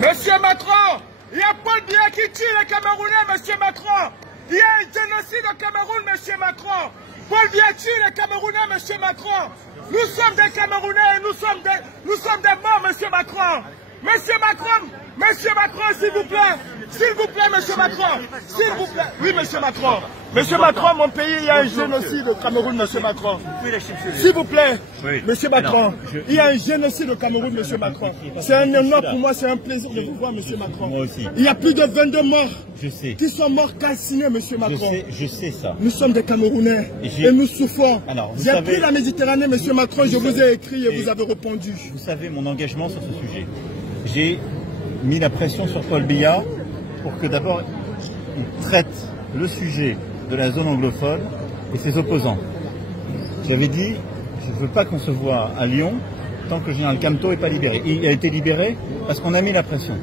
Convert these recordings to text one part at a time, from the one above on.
Monsieur Macron, il y a Paul Biya qui tue les Camerounais, monsieur Macron. Il y a un génocide au Cameroun, monsieur Macron. Paul Biya tue les Camerounais, monsieur Macron. Nous sommes des Camerounais et nous sommes des morts, monsieur Macron. Monsieur Macron, s'il vous plaît, monsieur Macron, s'il vous plaît. Oui, monsieur Macron. Monsieur Macron, mon pays, il y a un génocide au Cameroun, monsieur Macron. S'il vous plaît, monsieur Macron, il y a un génocide au Cameroun, monsieur Macron. C'est un honneur pour moi, c'est un plaisir de vous voir, monsieur Macron. Moi aussi. Il y a plus de 22 morts. Je sais. Qui sont morts calcinés, monsieur Macron. Je sais ça. Nous sommes des Camerounais et nous souffrons. J'ai pris la Méditerranée, monsieur Macron, je vous ai écrit et vous avez répondu. Vous savez mon engagement sur ce sujet. J'ai mis la pression sur Paul Biya pour que d'abord il traite le sujet de la zone anglophone et ses opposants. J'avais dit, je ne veux pas qu'on se voit à Lyon tant que le général Camteau n'est pas libéré. Il a été libéré parce qu'on a mis la pression.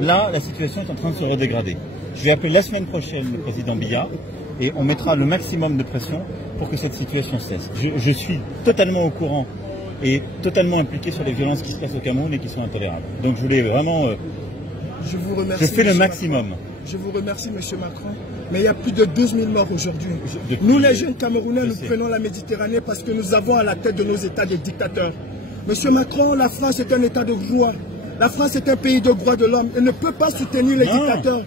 Là, la situation est en train de se redégrader. Je vais appeler la semaine prochaine le président Biya et on mettra le maximum de pression pour que cette situation cesse. Je suis totalement au courant et totalement impliqué sur les violences qui se passent au Cameroun et qui sont intolérables. Donc je voulais vraiment... je vous remercie. Je fais le maximum. Macron. Je vous remercie, monsieur Macron. Mais il y a plus de 12 000 morts aujourd'hui. Nous, les jeunes Camerounais, nous prenons la Méditerranée parce que nous avons à la tête de nos États des dictateurs. Monsieur Macron, la France est un État de droit. La France est un pays de droits de l'homme. Elle ne peut pas soutenir les dictateurs.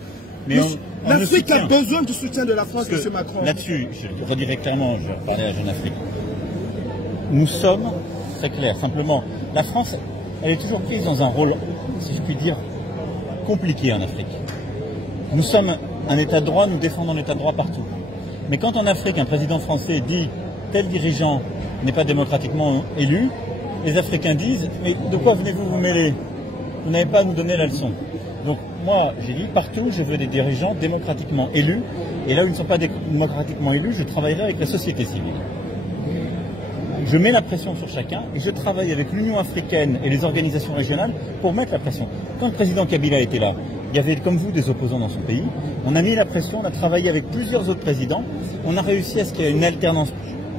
L'Afrique a besoin du soutien de la France, monsieur Macron. Là-dessus, je le redirai clairement, je vais reparler à Jeune Afrique. Nous sommes... très clair, simplement, la France, elle est toujours prise dans un rôle, si je puis dire, compliqué en Afrique. Nous sommes un État de droit, nous défendons l'État de droit partout. Mais quand en Afrique, un président français dit « tel dirigeant n'est pas démocratiquement élu », les Africains disent « mais de quoi venez-vous vous mêler? Vous n'avez pas à nous donner la leçon ». Donc moi, j'ai dit partout, je veux des dirigeants démocratiquement élus, et là où ils ne sont pas démocratiquement élus, je travaillerai avec la société civile. Je mets la pression sur chacun et je travaille avec l'Union africaine et les organisations régionales pour mettre la pression. Quand le président Kabila était là, il y avait comme vous des opposants dans son pays. On a mis la pression, on a travaillé avec plusieurs autres présidents. On a réussi à ce qu'il y ait une alternance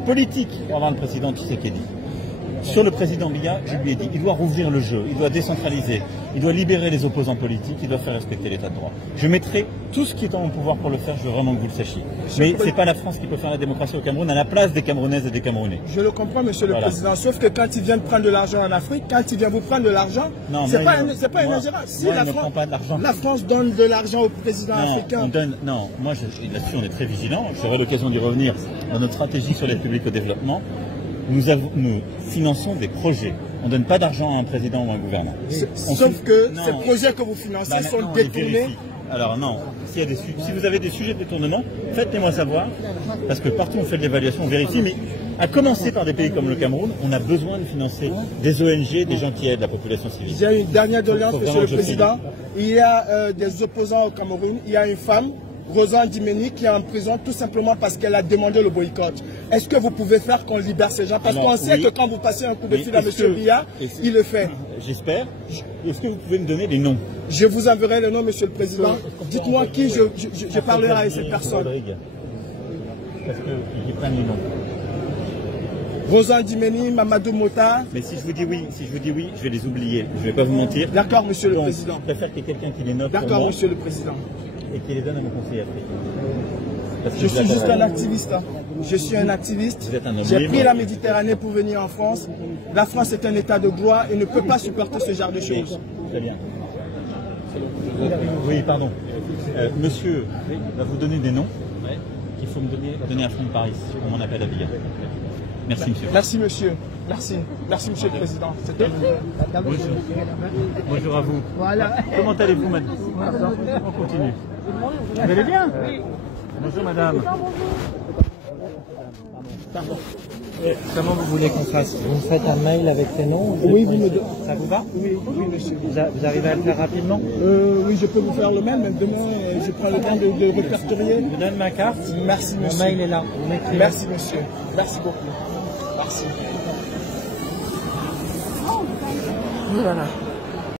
politique pour avoir le président Tshisekedi. Sur le président Biya, je lui ai dit, il doit rouvrir le jeu, il doit décentraliser, il doit libérer les opposants politiques, il doit faire respecter l'état de droit. Je mettrai tout ce qui est en mon pouvoir pour le faire, je veux vraiment que vous le sachiez. Mais ce n'est pas la France qui peut faire la démocratie au Cameroun à la place des Camerounaises et des Camerounais. Je le comprends, monsieur le président, sauf que quand ils viennent prendre de l'argent en Afrique, quand ils viennent vous prendre de l'argent, c'est pas une ingérence. Si la France donne de l'argent au président africain... Moi là-dessus on est très vigilant, j'aurai l'occasion d'y revenir dans notre stratégie sur l'aide publique au développement. Nous finançons des projets. On ne donne pas d'argent à un président ou à un gouvernement. Sauf que ces projets que vous financez sont détournés. Alors non, si vous avez des sujets de détournement, faites-les-moi savoir, parce que partout on fait de l'évaluation, on vérifie, mais à commencer par des pays comme le Cameroun, on a besoin de financer des ONG, des gens qui aident la population civile. J'ai une dernière doléance, monsieur le président. Il y a des opposants au Cameroun, il y a une femme, Rosa Ndimeni, qui est en prison tout simplement parce qu'elle a demandé le boycott. Est-ce que vous pouvez faire qu'on libère ces gens? Parce qu'on sait que quand vous passez un coup de fil à M. Biya, il le fait. J'espère. Est-ce que vous pouvez me donner des noms? Je vous enverrai les noms, monsieur le président. Dites-moi qui je parlerai à cette personne. Parce qu'ils prennent les noms. Rosa Ndimeni, Mamadou Mota. Mais si je vous dis oui, je vais les oublier. Je ne vais pas vous mentir. D'accord, monsieur le président. Je préfère qu'il y ait quelqu'un qui les note. D'accord, monsieur le président. Et qui les donne à mon conseiller africain. Je suis juste un activiste. Je suis un activiste. J'ai pris la Méditerranée pour venir en France. La France est un état de droit et ne peut pas supporter ce genre de choses. Très bien. Oui, pardon. Monsieur va vous donner des noms qu'il faut me donner à Front de Paris pour mon appel à Biya. Merci, monsieur. Merci, monsieur. Merci. Merci, monsieur le président. Bonjour. Bonjour à vous. Voilà. Comment allez-vous, madame? On continue. Vous allez bien? Oui. Bonjour, madame. Pardon. Comment vous voulez qu'on fasse? Vous me faites un mail avec ces noms? Oui, ça vous va? Oui, monsieur. Vous arrivez à le faire rapidement? Oui, je peux vous faire le mail, mais demain, je prends le temps de répertorier. Je vous donne ma carte. Merci, monsieur. Mon mail est là. Merci, monsieur. Merci beaucoup. Merci. Voilà.